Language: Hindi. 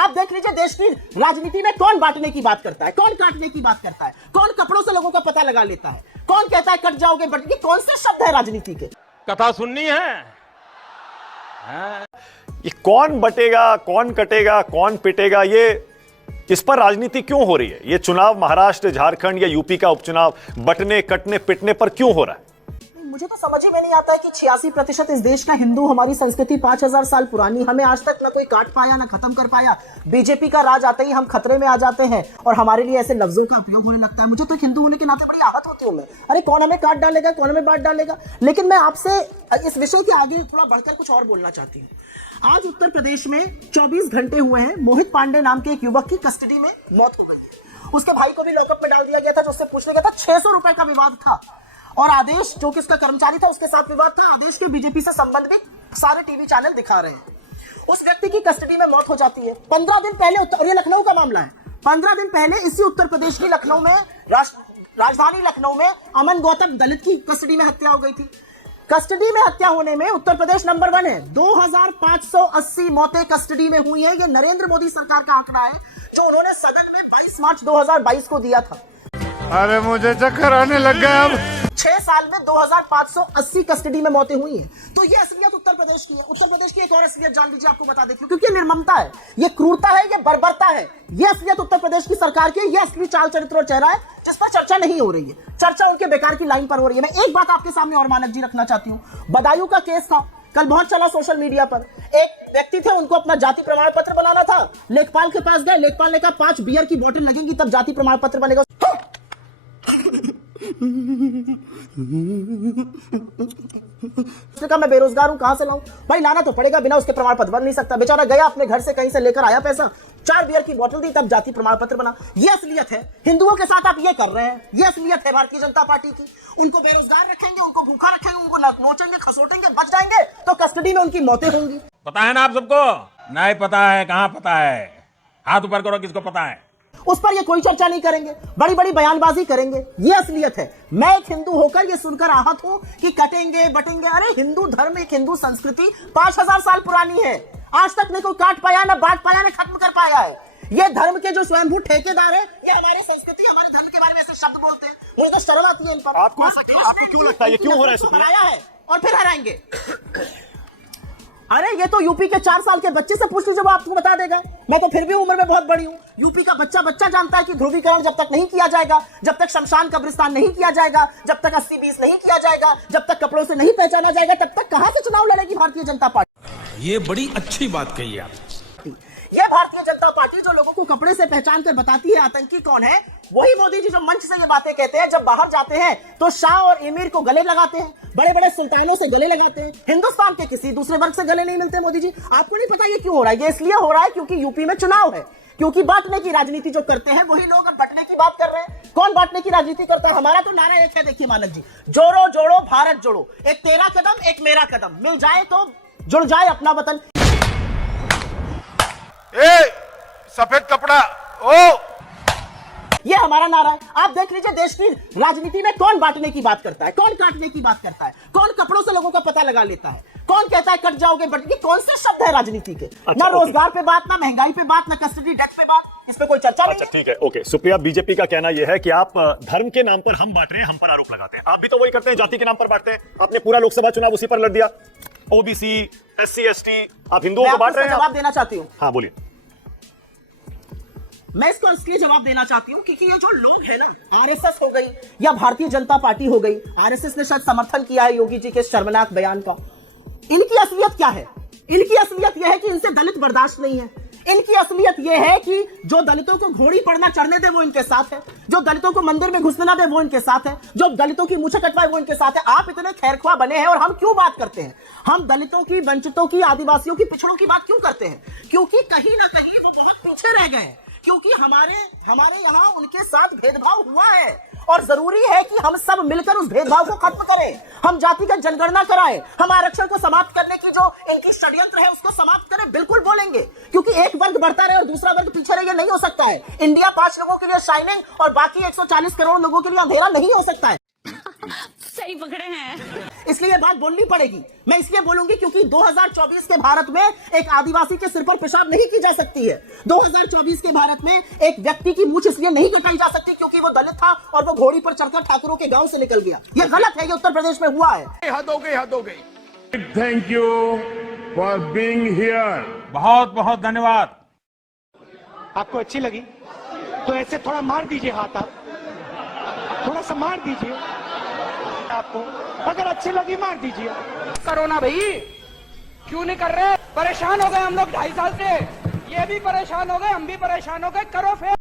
आप देख लीजिए देश की राजनीति में कौन बांटने की बात करता है, कौन काटने की बात करता है, कौन कपड़ों से लोगों का पता लगा लेता है, कौन कहता है कट जाओगे बट कौन से शब्द है राजनीति के। कथा सुननी है। ये कौन बटेगा, कौन कटेगा, कौन पिटेगा, ये इस पर राजनीति क्यों हो रही है? ये चुनाव महाराष्ट्र, झारखंड या यूपी का उपचुनाव बटने, कटने, पिटने पर क्यों हो रहा है? मुझे तो समझ ही में नहीं आता है कि 86% इस देश का हिंदू, हमारी संस्कृति 5000 साल पुरानी, हमें आज तक ना कोई काट पाया ना खत्म कर पाया। बीजेपी का राज आते ही हम खतरे में आ जाते हैं और हमारे लिए ऐसे लफ्जों का उपयोग होने लगता है। मुझे तो हिंदू होने के नाते बड़ी आहत होती हूँ मैं, अरे कौन हमें काट डालेगा, कौन हमें बांट डालेगा। लेकिन मैं आपसे इस विषय के आगे थोड़ा बढ़कर कुछ और बोलना चाहती हूँ। आज उत्तर प्रदेश में 24 घंटे हुए हैं, मोहित पांडे नाम के एक युवक की कस्टडी में मौत हो गई। उसके भाई को भी लॉकअप में डाल दिया गया था, जो उससे पूछने गया था। 600 रुपए का विवाद था और आदेश, जो कि उसका कर्मचारी था, उसके साथ विवाद था। आदेश के बीजेपी से संबंध भी सारे टीवी चैनल दिखा रहे हैं। उस व्यक्ति की कस्टडी में मौत हो जाती है। 15 दिन पहले, और ये लखनऊ का मामला है, 15 दिन पहले इसी उत्तर प्रदेश की लखनऊ में, राजधानी लखनऊ में अमन गौतम दलित की कस्टडी में हत्या हो गई थी। कस्टडी में हत्या होने में उत्तर प्रदेश नंबर 1 है। 2580 मौतें कस्टडी में हुई है। ये नरेंद्र मोदी सरकार का आंकड़ा है, जो उन्होंने सदन में 22 मार्च 2022 को दिया था। अरे मुझे चक्कर आने लग गया अब। 6 साल में 2580 कस्टडी में मौतें हुई हैं। तो ये असलियत उत्तर प्रदेश की है। उत्तर प्रदेश की एक और असलियत जान लीजिए, आपको बता दें, क्योंकि ये निर्ममता है, ये क्रूरता है, ये बर्बरता है। ये असलियत उत्तर प्रदेश की सरकार की, ये असली चाल चरित्र और चेहरा है, जिस पर चर्चा नहीं हो रही है। चर्चा उनके बेकार की लाइन पर हो रही है। मैं एक बात आपके सामने और मानक जी रखना चाहती हूँ। बदायूं का केस था, कल बहुत चला सोशल मीडिया पर। एक व्यक्ति थे, उनको अपना जाति प्रमाण पत्र बनाना था। लेखपाल के पास गए, लेखपाल ने कहा 5 बियर की बोतल लगेंगी तब जाति प्रमाण पत्र बनेगा। उसने कहा मैं बेरोजगार हूं, कहां से लाऊं? भाई लाना तो पड़ेगा, बिना उसके प्रमाण पत्र बन नहीं सकता। बेचारा गया अपने घर से, कहीं से लेकर आया पैसा, 4 बियर की बोतल दी, तब जाति प्रमाण पत्र बना। ये असलियत है। हिंदुओं के साथ आप ये कर रहे हैं। ये असलियत है भारतीय जनता पार्टी की। उनको बेरोजगार रखेंगे, उनको भूखा रखेंगे, उनको नोचेंगे, खसोटेंगे, बच जाएंगे तो कस्टडी में उनकी मौतें होंगी। पता है ना आप सबको? नहीं पता है? कहां पता है? हाथ ऊपर करो, किसको पता है? उस पर ये कोई चर्चा नहीं करेंगे, बड़ी बड़ी बयानबाजी करेंगे। ये असलियत है। मैं एक हिंदू होकर ये सुनकर आहत हूं कि कटेंगे बटेंगे। अरे हिंदू धर्म, एक हिंदू संस्कृति 5000 साल पुरानी है। आज तक नहीं कोई काट पाया, ना बांट पाया, ना खत्म कर पाया है। ये धर्म के जो स्वयंभू ठेकेदार है, ये हमारी संस्कृति, हमारे धर्म के बारे में ऐसे शब्द बोलते हैं। मुझे तो शर्म आती है इन पर। आपको क्यों लगता है ये क्यों हो रहा है? हराया है और फिर हराएंगे। अरे ये तो यूपी के 4 साल के बच्चे से पूछ लीजिए, वो आपको बता देगा। मैं तो फिर भी उम्र में बहुत बड़ी हूं। यूपी का बच्चा जानता है कि ध्रुवीकरण जब तक नहीं किया जाएगा, जब तक शमशान कब्रिस्तान नहीं किया जाएगा, जब तक 80-20 नहीं किया जाएगा, जब तक कपड़ों से नहीं पहचाना जाएगा, तब तक कहां से चुनाव लड़ेगी भारतीय जनता पार्टी। ये बड़ी अच्छी बात कही आप। ये भारतीय जनता पार्टी जो लोगों को कपड़े से पहचान कर बताती है आतंकी कौन है, वही मोदी जी जो मंच से ये बातें कहते हैं। जब बाहर जाते हैं तो शाह और एमिर को गले लगाते हैं, बड़े बड़े सुल्तानों से गले लगाते हैं। हिंदुस्तान के किसी दूसरे वर्ग से गले नहीं मिलते मोदी जी। आपको नहीं पता ये क्यों हो रहा है? ये इसलिए हो रहा है क्योंकि यूपी में चुनाव है, क्योंकि बांटने की राजनीति जो करते हैं वही लोग अब बंटने की बात कर रहे हैं। कौन बांटने की राजनीति करता है? हमारा तो नारा एक है, देखिए मानक जी, जोड़ो जोड़ो भारत जोड़ो। एक तेरा कदम, एक मेरा कदम, मिल जाए तो जुड़ जाए अपना वतन। सफेद कपड़ा ओ, ये हमारा नारा है। आप देख लीजिए देश की राजनीति में कौन बांटने की बात करता है, कौन काटने की बात करता है, कौन कपड़ों से लोगों का पता लगा लेता है, कौन कहता है कट जाओगे बट कौन से शब्द है राजनीति के? ना रोजगार पे बात, ना महंगाई पे बात, ना कस्टडी डेथ पे बात, इस पे कोई चर्चा नहीं। अच्छा ठीक है, ओके। सुप्रिया, बीजेपी का कहना यह है कि आप धर्म के नाम पर हम बांट रहे हैं, हम पर आरोप लगाते हैं। आप भी तो वही करते हैं, जाति के नाम पर बांटते हैं। आपने पूरा लोकसभा चुनाव उसी पर लड़ दिया। ओबीसी, SC ST, आप हिंदुओं को बांट रहे हैं। जवाब देना चाहती हूँ। हाँ बोलिए। मैं इसको इसलिए जवाब देना चाहती हूं क्योंकि ये जो लोग हैं ना, आरएसएस हो गई या भारतीय जनता पार्टी हो गई, आरएसएस ने शायद समर्थन किया है योगी जी के शर्मनाक बयान का। इनकी असलियत क्या है? इनकी असलियत यह है कि इनसे दलित बर्दाश्त नहीं है। इनकी असलियत यह है कि जो दलितों को घोड़ी पड़ना चढ़ने दे वो इनके साथ है, जो दलितों को मंदिर में घुसने ना दे वो इनके साथ है, जो दलितों की मूछें कटवाए वो इनके साथ है। आप इतने खैरख्वाह बने हैं और हम क्यों बात करते हैं? हम दलितों की, वंचितों की, आदिवासियों की, पिछड़ों की बात क्यों करते हैं? क्योंकि कहीं ना कहीं वो बहुत पीछे रह गए, क्योंकि हमारे यहाँ उनके साथ भेदभाव हुआ है और जरूरी है कि हम सब मिलकर उस भेदभाव को खत्म करें। हम जातिगत जनगणना कराएं, हम आरक्षण को समाप्त करने की जो इनकी षड्यंत्र है उसको समाप्त करें। बिल्कुल बोलेंगे, क्योंकि एक वर्ग बढ़ता रहे और दूसरा वर्ग पीछे रहे, ये नहीं हो सकता है। इंडिया 5 लोगों के लिए शाइनिंग और बाकी 140 करोड़ लोगों के लिए अंधेरा नहीं हो सकता है। सही पकड़े हैं। इसलिए बात बोलनी पड़ेगी। मैं इसलिए बोलूंगी क्योंकि 2024 के भारत में एक आदिवासी के सिर पर पेशाब नहीं की जा सकती है। 2024 के भारत में एक व्यक्ति की मूंछ इसलिए नहीं कटाई जा सकती क्योंकि वो दलित था और वो घोड़ी पर चढ़कर ठाकुरों के गांव से निकल गया। ये गलत है, ये उत्तर प्रदेश में हुआ है। हद हो गई। Thank you for being here. बहुत बहुत धन्यवाद। आपको अच्छी लगी तो ऐसे थोड़ा मार दीजिए हाथ, आप थोड़ा सा मार दीजिए। आपको अगर अच्छी लगी मार दीजिए। करो ना भाई, क्यों नहीं कर रहे? परेशान हो गए हम लोग 2.5 साल से, ये भी परेशान हो गए, हम भी परेशान हो गए, करो फिर।